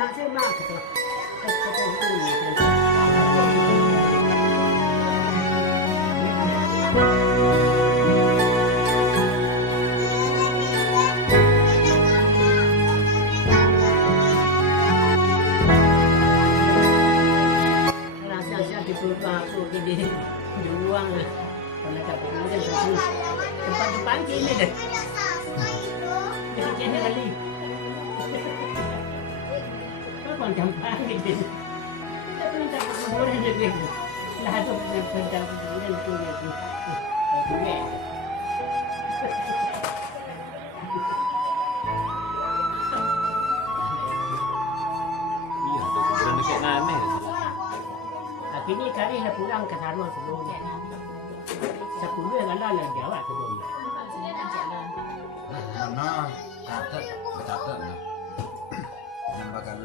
nak semak gitu. Rasa-rasa dipelupa aku gini dibuang lah. Kalau tak boleh tempat depan sini deh. Jadi kali. Còn chẳng phá cái gì chúng ta cũng muốn được việc là tôi làm phần trăm nên tôi cũng nghe iya tuh kuburan kayak nane ini kali là pulang ke sana sebelum 10 yang ada là jauh sebelum mana catat catat nah yang bakal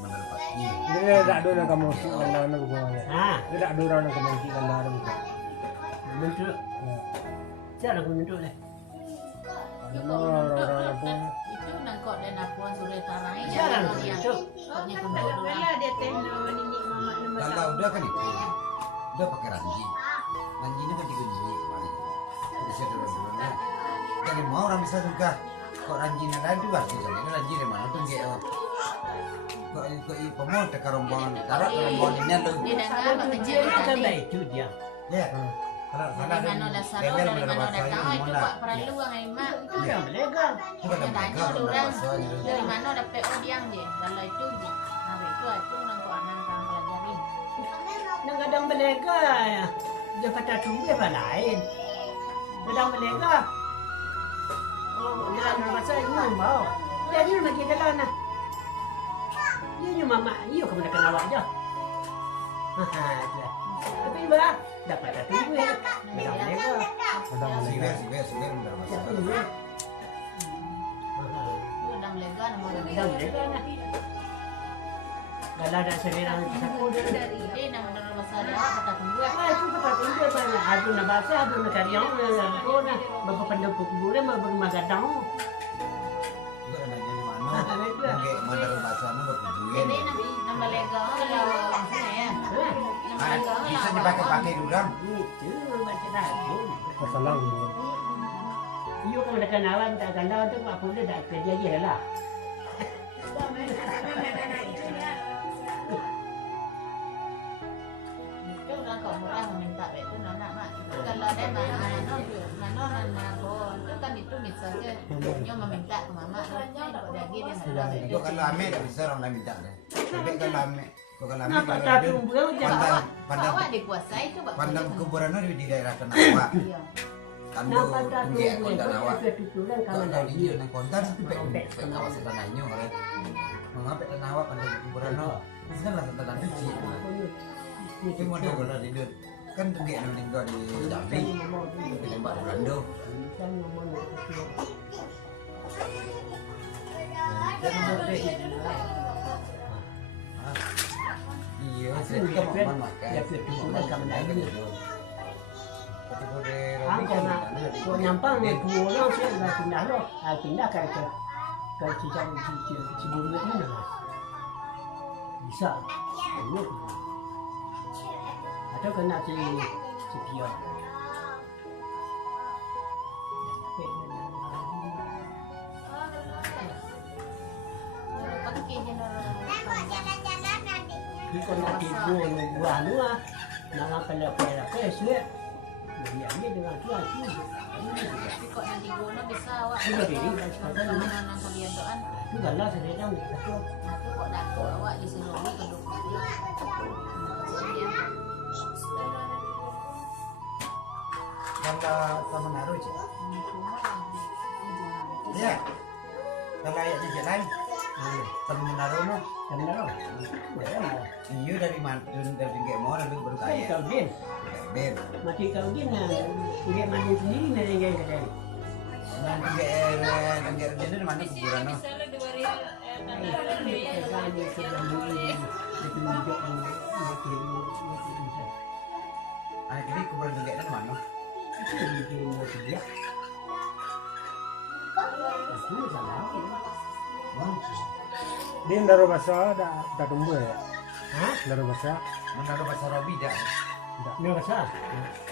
menel pagi Dia tak ada nak kamu sih kalau nak buat. ah Dia tak ada orang nak kamu sih kalau nak buat. menunjuk siapa nak menunjuk lah Ada orang apa? Itu nangkot dan apuan sore tarai siapa nak dia menunjuk koknya kembali Bala dia teh nini mama nama kalau udah kan itu udah pakai ranji ranjinya kan digunji kemarin bisa dulu nah jadi mau orang bisa juga kok ranjinya ada dua sih jadi ranji dari mana tuh kayak kok pemul dekat rombongan taruh rombongan ini lo dia dah Salah nggak tu dia kerja bukan tadi baik tu dia ya kalau salah dari mana dasar level dari mana bahasa datang ini itu mana pak perlu ang emak bukan melegal bukan dia tanya legal orang bahasanya dari mana dapat odiang je kalau itu je hari itu nangkot anak kang pelajari nak kadang melegal ya dia kata tunggu apa lain kadang melegal oh dalam bahasa ini mau jadi nak kita kan ini mama iyo kamu nak kenal aja tapi bah dapat tunggu ya kadang melegal siwer benar bahasa itu udah lega nomor kadang melegal nah kalau ada seorang satu dari dia nama nomor besar dia kata tunggu itu kata tunggu banyak ada nak bahasa ada nak karyawan ada nak bapa pendapuk kuburan bapa rumah gadang juga nanya di mana kayak mana bahasanya berkumpul jadi nama lega kalau maksudnya ya nama lega bisa lah dipakai dulu itu baca dah Masalah buat. iyo kalau nak kenalan tak kenalan tu apa boleh dah kerja je lah itu udah kau murah meminta itu nona mak itu kalau ada nano itu kan itu misalnya nyo meminta ke mama nyo dapat daging dia nggak ada Kok kalau ame tak bisa orang lain minta deh. Tapi kalau ame, kok kalau ame kenapa kalau tak dia tunggu aja pandang awak dikuasai itu pak pandang kuburan itu di daerah Tenawa. iya Kandu kenapa tak tinggi tunggu kontan awak. tutulan Kalau kamu dari lagi dia nang kontan sampai kawasan tanahnya orang. Mengapa Tenawa pandang kuburan itu? Itu kan lah tanah suci. Itu mau dia kalau tidur kan tinggi yang meninggal di Jambi, di Lembak di Belanda. Iya, saya juga mau makan. Ya tutulan kamu lagi Kategori Ang kena kau nyampang ni pulau saya dah pindah loh, pindah ke Cibulu itu mana? Bisa, boleh. Atau kena Cipio. pakai general Kita nak tidur buah luar, nak pelak-pelak esok. Dia dengan tuan tu. tapi kok nanti guna bisa awak Sudah diri, kalau nang kalian doan tu galah sedang itu. nah tu kok daku awak disuruh ke dokter Kalau sama naruh je. Ya. Kalau ayatnya jalan, sama menaruh no. Kami dah. Iya dari Madun dari Gemor lalu baru kaya. Kau din, Ben. mati kau din dia mandi sendiri nanti yang kata. Nanti GR jadi mana kuburan no. Ini kuburan GR mana? Dia dari bahasa dah tumbuh ya. Hah? Dari bahasa Menurut bahasa Robi dah. Nggak besar.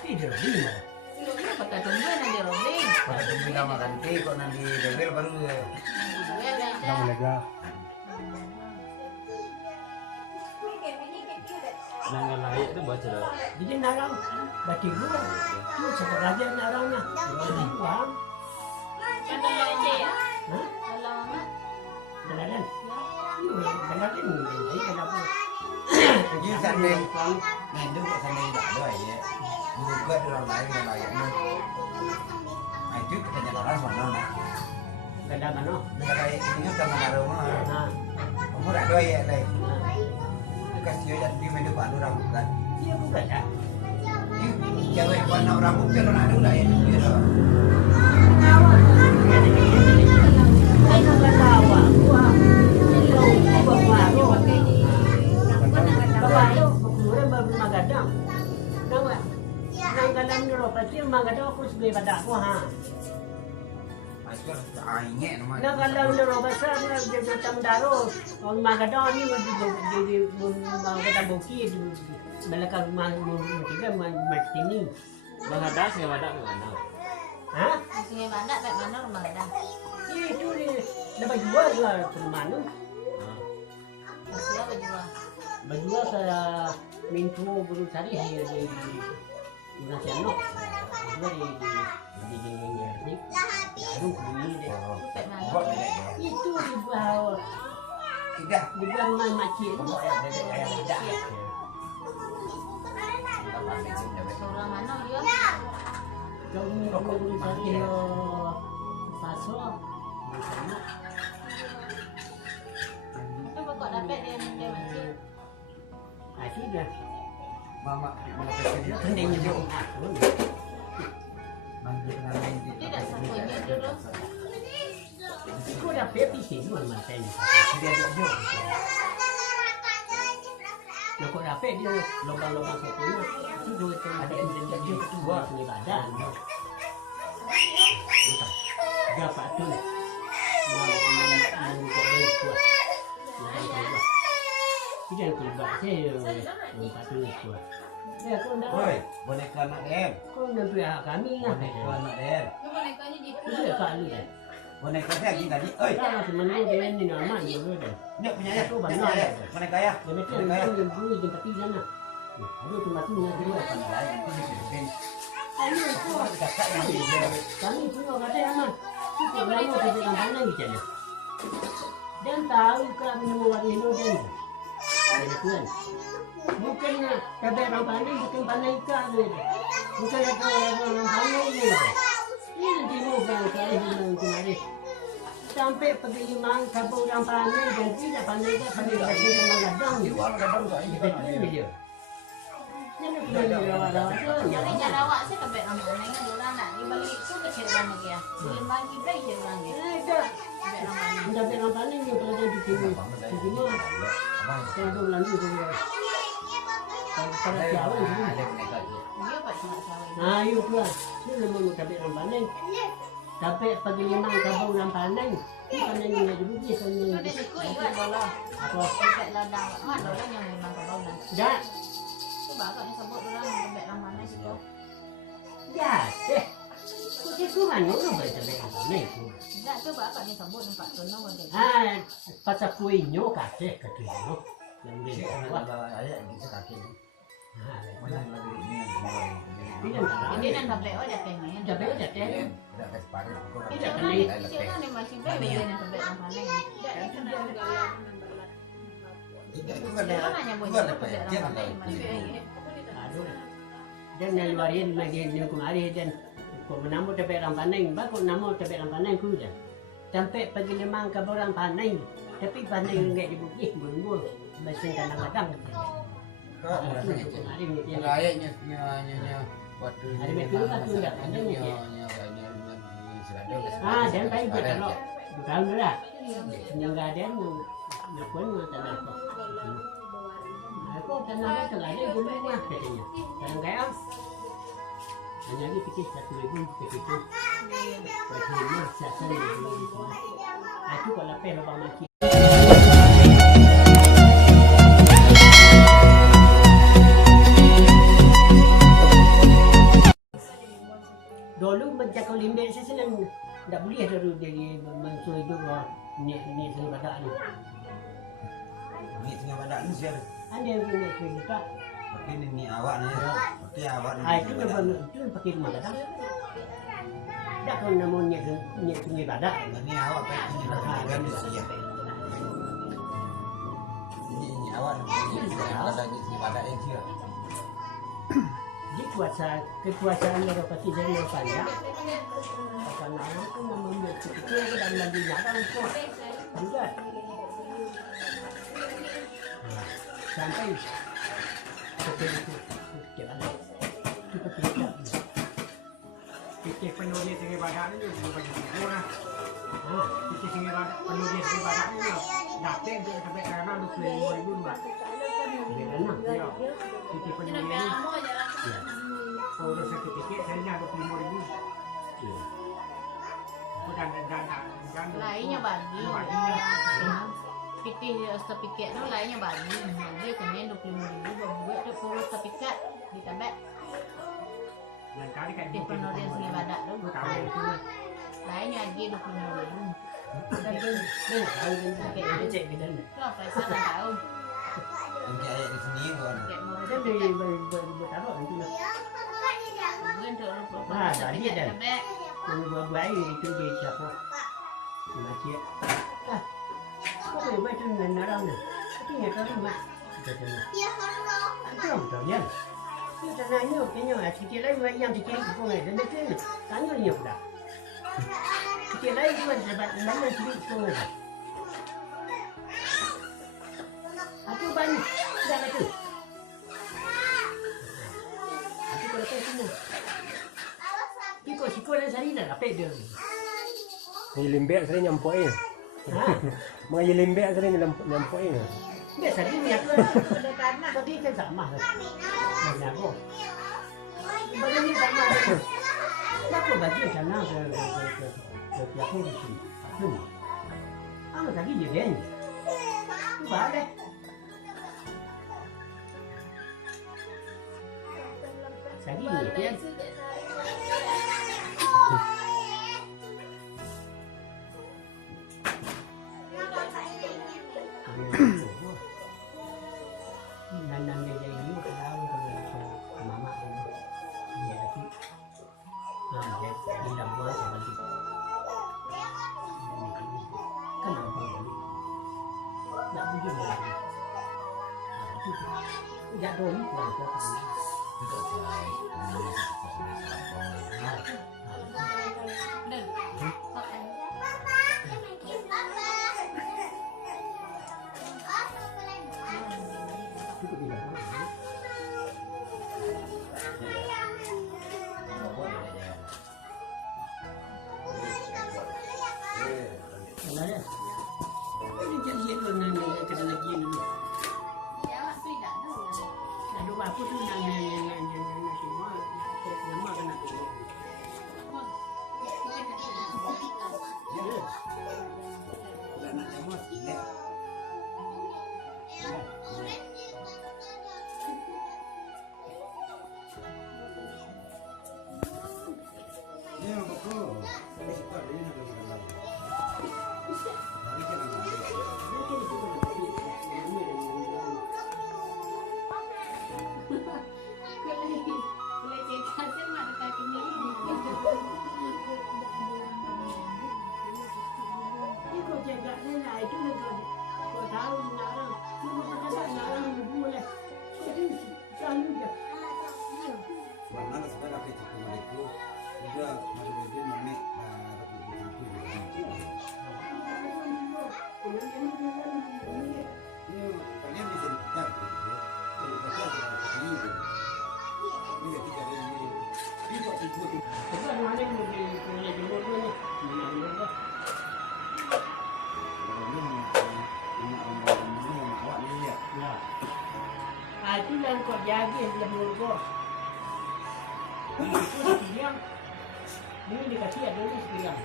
Tidak lima. Apa tak tunggu nanti Robin? Pada tunggu nama ganti kok nanti level baru dah lega. Nang layak tu baca dah. Jadi narang bagi gua. Tu sebab raja narangnya. Jadi uang. Ada aja ya. Hah? Kalau anak Benaran. Benaran ini kenapa? Jadi sampai Nandu kok sampai tidak ada ya. Juga orang lain yang layaknya. Nah itu kita orang mana nak. Benda mana? Negara ini kan mana rumah. Nah, Kamu tak ada ya leh. Itu kasih aja di meja baru rambukan. dia bukan ya. Cewek warna rambut kan orang ada udah ya. Ay, nagkatawa. Gua. Gua baru. Baru, kemudian baru magadang. Nawa. Nang kalam ni ro pati magadang aku sebagai pada aku ha. Masker ainge nama. Nang kalam ni ro basa na jadi tamdaro. Ang magadang ni jadi magadang bukit belakang rumah tiga martini. Mengadas nggak ada ke mana? Hah? Sini mana baik mana rumah ada. Itu ni dapat jual lah teman. Masih apa juga? Berdua saya mintu baru cari di nasi anak. Berdua di baru beli deh. Baik mana? Buat dia. Itu di bawah Tidak. di bawah rumah makcik. Buat yang dia kayak tidak. Orang mana dia? Kau ni baru cari paso. Itu pokok dapat dia masih. Ah sudah. Mama presiden Kendenya aku. mandi dengan main di. Tidak sapunya dulu. Kau dah pepi sih mana tadi. Dia dia. Nak kau dapat dia lubang-lubang satu. Itu dua tu ada yang dia kedua ni badan. Dapat tu. Mau jadi kuat. Tidak kuat saya dapat tu kuat. Ya kau nak. Woi, boneka anak dem. Kau nak pihak kami lah. Boneka anak dem. Itu kali dah. Boneka saya lagi tadi. Oi, Dah teman dia ni nama dia tu dah. ini punya ya. Punya ya. Boneka ya. Dia macam yang dulu yang tapi sana. Aduh tu mati nak dia. Ayo kuat. Kami punya kata aman. Kita lalu kerja kampanye gitu ya. Dan tahu kami mau ini dan. Ini tuan. Bukan tapi orang pandai bukan pandai ikan tu. Bukan orang pandai ni. Ini nanti mau saya bilang kemarin. Sampai pergi limang kabur orang pandai dan tidak pandai dia pandai baca dengan gadang. Jual kadang tak Ini dia. Ini dia rawat-rawat tu. Jadi jarawak saya kebet orang mana dulu nak dibalik tu kecil banget ya. Lima kita kecil banget. Ada. Kebet orang mana? Dah orang pandai ni kalau dia di sini. Di sini. Saya tu lalu tu. Kalau jauh ni. Dia buat sangat sawit. Nah, yuk tu lah. Ni lembu tapi orang pandai. Tapi pagi limang kabur orang pandai. Ni pandai ni lagi rugi Tu sebenarnya. dia ikut juga bola. Apa? Kebet ladang. Mak orang yang memang kebau dah. Dah. Tu bapak ni sebut orang kebet orang mana sih tu? Ya, kau tu mana orang baca orang pandai tu. Tak tu bapak ni sebut nampak tu nama dia. Ah, pasal kuihnya kasih katanya. Yang dia buat. Ayah bisa kaki. Ah, Mana lagi ini. Dia nak kebet oh dah pengen. dah betul dah. Tidak kesepakatan. Dia orang ni masih baik dia nak kebet orang mana. Tidak itu kan Dia orang hanya boleh bukan kebet apa ya? orang Jangan mana. tahu. Aduh. Dan yang luarin lagi ni kemari dan kau menamuk tapi orang pandai, baku namuk tapi orang pandai ku dah. Sampai pagi limang kabur orang pandai, tapi pandai enggak dibukti bungul, mesin kadang-kadang. Hari ni dia. Ayahnya nyanyi waktu Hari ni tu lah tu enggak pandai ni dia. Ah, dan tadi dia kalau bukan berat. Yang enggak ada nak pun tak ada apa. Aku tanam betul ada gunung lah katanya. Tanam kayak hanya ni fikir 1,000 begitu. Berhenti siasat ni. Aku kalau perlu bawa maki. Ni sini badak ni. Ni tengah badak ni siapa? Ada yang punya kita. Tapi ni awak ni. Berarti awak ni. Itu tu pakai rumah kadang. Dah kau namanya ni sungai badak. Ni awak pakai ni lah. Kan dia siap. Ni awak ni badak ni badak yang siap. Jadi kekuasaan mereka pasti dari mereka ya. Karena orang tu namanya kecil dan lagi jarang tu. Tidak. Sampai seperti itu jalan. Kita tidak. Fikir penuh dia sungai badak ni dia bagi tidur lah. Fikir sungai badak penuh dia sungai badak ni datang dia sampai kerana 25,000 baht. Bagaimana? Ya. Fikir penuh dia ni. Kalau sertifikat saya nak 25,000. Bukan dan Lainnya bagi. Kita sertifikat tu lainnya bagi. Dia kena 25,000 buat tu perlu sertifikat ditambah. lain kali kayak Dia penuh dia sungai badak tu. tahu itu. Lainnya lagi 25,000. Dan tahu dan kayak cek kita ni. Tu apa saya tak tahu. Nanti ayat di sini kan. Kayak mau Jadi bertaruh itu lah. mungkin tu Ah, tadi sertifikat ada. ditambah. Buat itu dia siapa? Macam ah, kau boleh buat tu narang ni. Tapi yang kau rumah, kita tengok. Itu betul ya. Kita nanya, tanya, sikit lain yang sikit itu pun ada betul. Tanya dia pula. Sikit lain tu ada sebab mana sikit itu ada. Aku banyak, dah betul. Aku kalau tu semua. Sikit dan sari dah dapat dia. Ni lembek sering nyampai. Ha? Mengaji lembek sering nyampai. Dia sari ni aku Ada tanah. tadi kan sama lah. Banyak aku. Badan ni sama. Aku bagi sana ke aku di sini. Aku ni. Aku tadi je dia ni. Balik. Sari ni dia. Nanang dia jadi ni kalau ke mama dia lagi. Dia bilang buat lagi. Kenapa ni? Tak mungkin lagi. Tidak dulu pun kau tahu. Tidak baik. Dan Itu bilang. Sebenarnya. Ini jadi itu nang kena lagi dulu. jawab tidak tu. Aduh aku tu nang semua. Nama kena tu. Dan nak jamat gila. Ni apa kau? Saya suka dia nak berjalan. Hari kita nak berjalan. Boleh cerita sama dekat ini. Ikut jaga saya itu kau tahu narang. Cuma kata narang boleh. Jadi selalu je. Mana sekarang kita kembali ke juga masih ada nenek kalian bisa dekat kalau kata ini ketika ini ikut Sebab mana yang boleh jumpa tu ni? Jumpa tu. awak ni ya Ya. Itu yang kau jaga lemur kau. Itu diam. Ini dikasih ada ni sekian.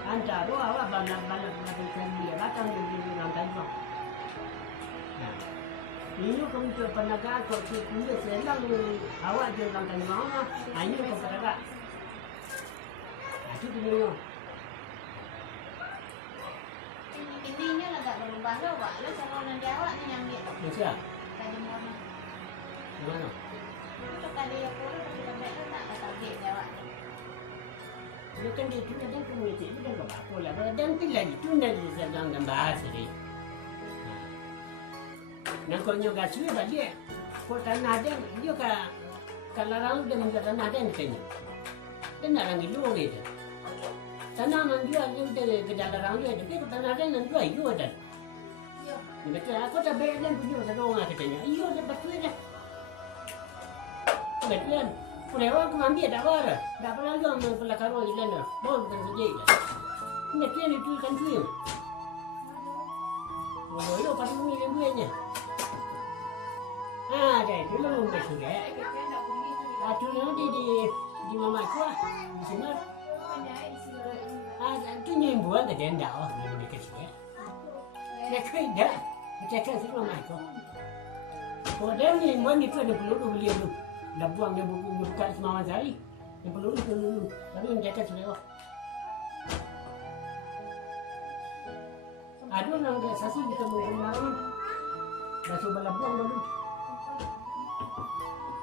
Anda tu awak banyak macam dia datang di lantai bawah. Ini kau tu penaga kau tu punya selang awak di lantai bawah. Ini kau penaga. Itu dia. lembah lo, Pak. Lo calon dia awak ni yang dia Malaysia. tak jemur ni. Di mana? Itu kali aku tapi sampai tu tak target dia awak. Dia kan dia tu dan komuniti itu dan apa lah. Dan pila itu nanti sedang dan bahas ni. Nang kau nyoga suai balik. Kau tanah dia kalau orang dia menjual tanah dia ni tanya. Dan orang itu gitu. Tanah menjual dia ke dalam orang dia, tapi tanah dia menjual itu ada. Ni betul aku tak bayar dan punya sedang orang katanya. Iyo dia betul dah. Betul. Pulau aku ambil dah bar. Dah pernah juga mempelak karo di sana. Baru bukan saja dah. Ni kian itu kan tu. Oh, yo pas ni yang buatnya. Ah, dah itu lah mungkin sudah. Atu nanti di mama aku di sini. Ah, tu yang buat dah dia dah. Oh, ni mereka sudah. Nak kerja, macam kan sih mama aku. Oh, dia ni mana itu ada peluru beli tu. Dah buang dia buka semawan sehari. Yang peluru. Tapi yang jaga sudah. Aduh, nang sasi kita menggunakan. Dah coba buang dulu.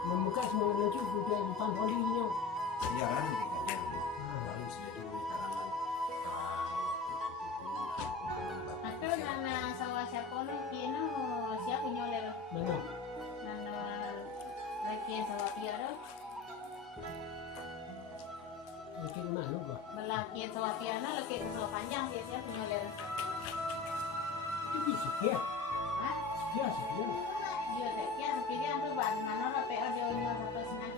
Membuka semua lucu sudah depan polinya. Ya kan baru sudah di karangan. Atau nana sawah siapa lo kino siapa nyoleh lo. Mana? Nana rekian sawah pia lo. Mungkin mana gua? Belakian sawah pia lo laki sawah panjang siapa nyoleh lo. Itu sikit. Hah? Sikit. Dia tak kian pilihan tu bahan mana lo pe audio nya satu senang.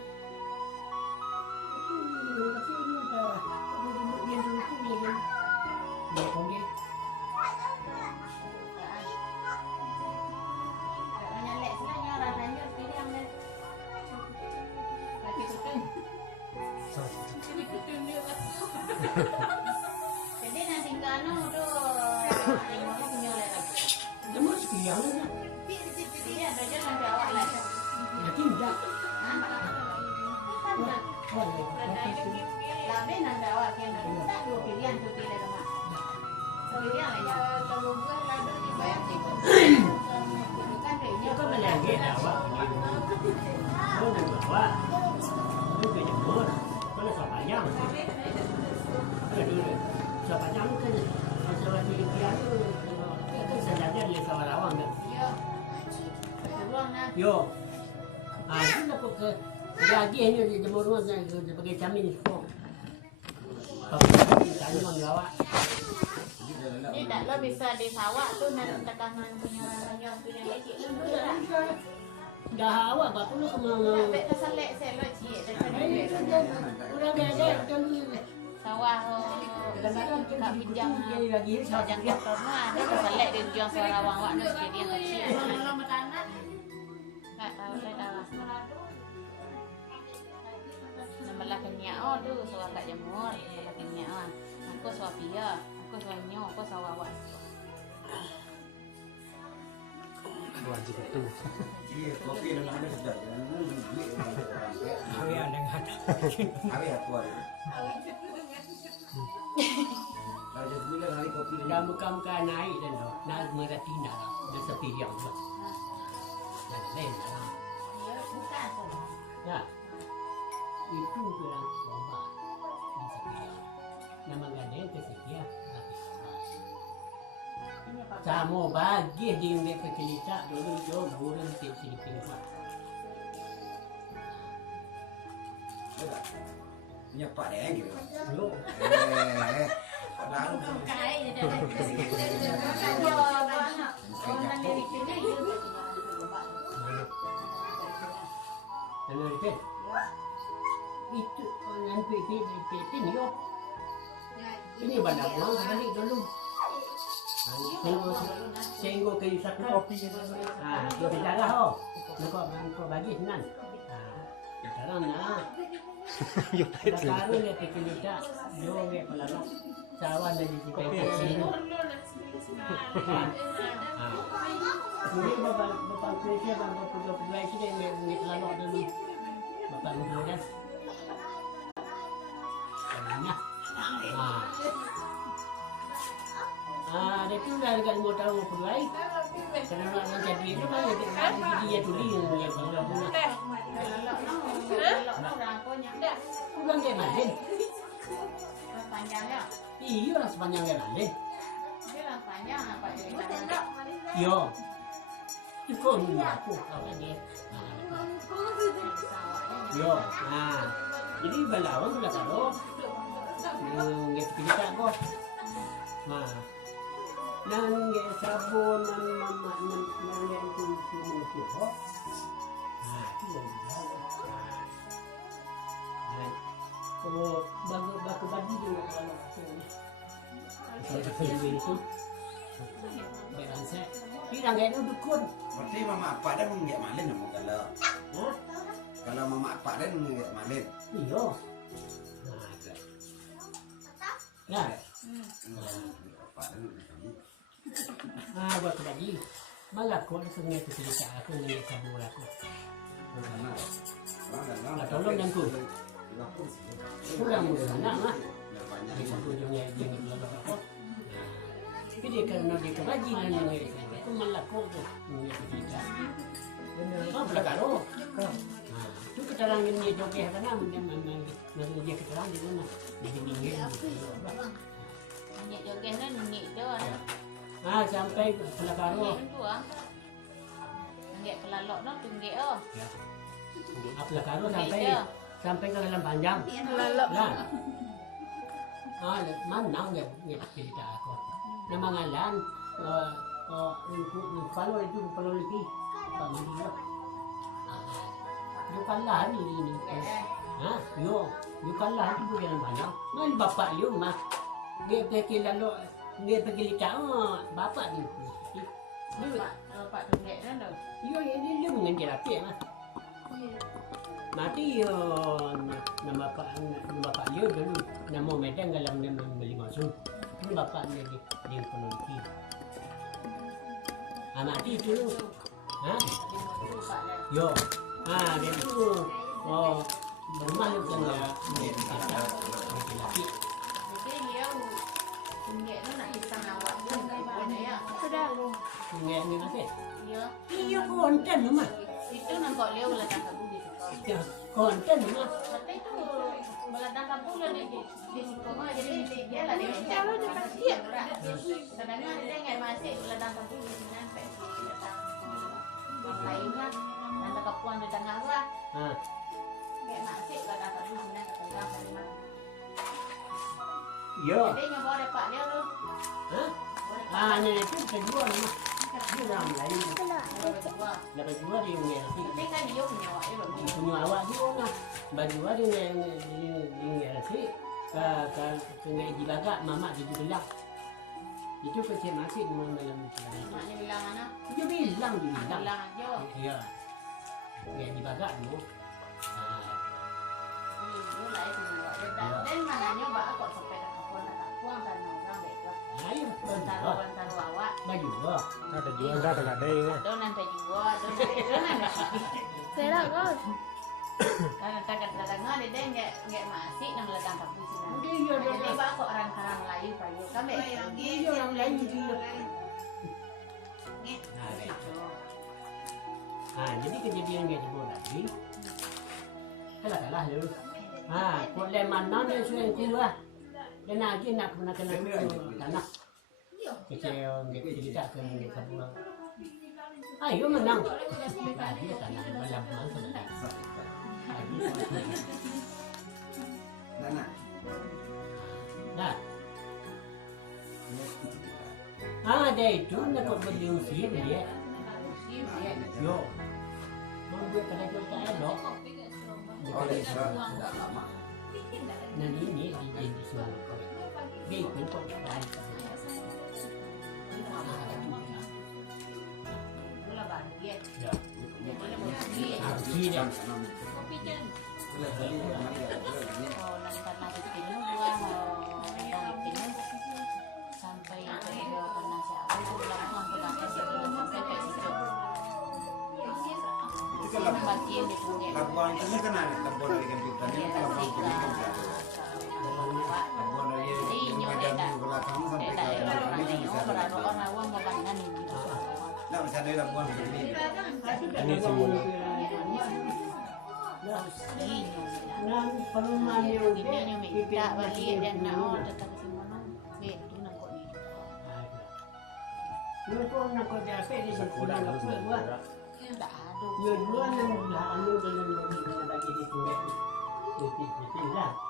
Tapi ini ada yang dulu tu yang dia panggil. Banyak lek selanya rasanya pilihan le. Lagi kutun. Jadi kutun dia pas. Jadi nanti kano tu yang mau punya le. Dia mesti pilih lah. Dia ada je nanti awak lah. Ya tidak. Tapi nanti awak kena tak dua pilihan tu pilih rumah. Pilihan aja. Kalau buat lado dibayar tiga. Bukan Dia kan melanggar awak. Kau nak bawa. Kau ke jemur. Kau nak sopan jam. Sopan jam kan. Sopan dia tu. Itu sengaja dia kawan awak kan. Yo. Keluang nak. Yo. Ah, itu nak ke lagi hanya di jemur rumah saya pakai camin semua. Tanya mengawa. Ni tak lo bisa di sawah tu nak tekanan punya punya lagi lu dah. Dah awak apa lu kemana? Tak tak selek selek lo cik tak Orang ada kan sawah kadang-kadang tak pinjam lagi sajang kotor mah ada selek dia jual Sarawak awak nak sikit yang kecil. Tak tahu saya tahu. Sebelah kenyak oh tu sawah kat jemur, sebelah kenyak ah. Aku sawah pia, aku sawah nyo, aku sawah awak. Wajib itu. Iya, kopi dengan anda sudah jangan Awi ada ngata. Awi aku ada. Kalau jadi bilang hari kopi dah muka-muka naik dan nak merati nak dah sepi yang tu. Dah lain lah. Ya bukan tu. Ya. Itu orang lomba. Dah sepi yang. Nama gandeng ke sekian. Ini apa? Samo bagi di mek pecelita dulu jo burung tik silipin kuat. punya Pak deh gitu. Yo. Lalu Kai je dah. Kalau banyak orang dari sini dia Ano itu? Itu orang PP ni yo. Ini banyak orang balik dulu. Senggo kayu satu kopi. Ah, dia berdarah oh. Kau bagi senang. Ah, sekarang nak. Sekarang ni pekerja, yo ni pelana. Cawan dari di kopi sini. Mungkin bapak kerja bapak kerja sini ni pelana dulu. Bapak kerja. Nah. Ah, Ada tu dah dekat 5 tahun perluai. Kalau nak jadi itu kan dia tuli yang kalau punya. Pulang ke Malin. Panjangnya. Iya lah sepanjang ke Malin. Dia panjang apa cerita? Yo. Ikut dulu aku kawan dia. Yo. Nah. Jadi balawan pula karo. Nggak kita kok. Nah. Nangge sabun mama nangge itu ho. Nah, itu yang nah. Oh, bagu baju juga kalau itu. Beran saya. Bilang kayak itu dukun. Berarti mama apa dan nggak malin kamu kalau. Hah? Kalau mama apa dan nggak malin. Iya. Nah, Apa dan buat lagi. Malah kau nak sengaja cerita aku ni sabun aku. Tolong yang ku. Kurang mudah nak mah. Dia tu dia belakang aku. Tapi dia kerana dia kerajinan ni. Aku malah kau tu ni cerita. Oh belakang tu. Tu keterangan dia joget kerana memang dia keterangan di mana. Di pinggir. Minyak joget ni minyak tu. Sampai belakang tu. Tu ah. Minyak pelalok no tunggek oh. Belakang tu sampai ke dalam panjang. Lalok. Lah. Mana dia cerita aku. Nama ngalan kalau itu kalau lagi Pak Mandi. Yo kalah ni. Yo kalah tu dalam panjang. Mana bapak yo mah. Dia pergi lalu dia pergi lihat bapak ni. Pak tunggek tu. Yo dia dengan dia rapi mah. Mati nama bapak dia dulu nama Medan dalam nama beli masuk. Ini bapak dia peneliti. Mati itu. Yo. Dia itu rumah lu kan dia kata laki. Jadi dia tunggek tu nak hisang awak tu kan ya. Sudah. Ni masih. Ya. Iya konten mah. Itu nak kau lihat belakang kamu di situ. Konten mah. Tapi itu belakang kamu lah di situ mah jadi dia lah dia cakap dekat dia. Kadang-kadang dia enggak masih belakang kamu di sini sampai belakang. Lain lah. Nanti kapuan di tengah lah. Enggak masih belakang kamu di sini ke tengah. Yo. Jadi nyoba dapat dia tu. Ni itu kedua mah. Dia orang lain. Dua. Dapat dua dia punya. Tapi kan dia punya awak dia bagus. Punya awak dia mah. Baju dia yang nasi. Kena dibaga mama jadi belak. Itu kecil masih memang dalam Maknya bilang mana? dia bilang. Bilang aja. Ya. Yang dibaga tu. Ini lah itu dua. Dan mananya bah kok sampai kat kapuan tak puang dan orang baik. Ayo, Taruh awak. baju. Ada jual dah dekat dia ni. Don nanti juga, don nanti. Saya lah kau. Karena kadang-kadang dia enggak masih nang ledang kampung sini. Dia Jadi bah kok orang-orang lain payu kan baik. dia orang lain dia. Jadi kejadian dia tu lagi. Kalah lu. Boleh mana dia sudah keluar. Dan lagi nak kena tanah. Kecil cerita ke Sabua. Ayo menang. Dia tanah malam sebentar. Nana. Dah. Dia itu nak beli usia dia. Yo. Mau buat pada kita elok. Oleh sebab tidak lama. Nanti ini di sana. Dia ikut kok. Mula bahagia. Ya. Jam sana. Kopi jen. Oleh beli mana dia ini. Oh, lantar nasi kini buang tong kini sampai ke pernah siapa langsung ke atas sampai ke situ. Itu kan labuan. Bagian di sungai. Labuan itu kan ada labuan dari komputer ini kan labuan kini kan ada. Labuan dari belakang sampai ke berapa orang awam makannya nih. Nah, macam mana buang begini? Ini semula. Nang perumahan yang Ini minta balik dan nak tetap simpan. Betul nak kau ni. Lu kau nak kau jadi di sini nak kau buat. Tak ada. Dua-dua yang dah anu dalam begini lagi di sini. Jadi lah.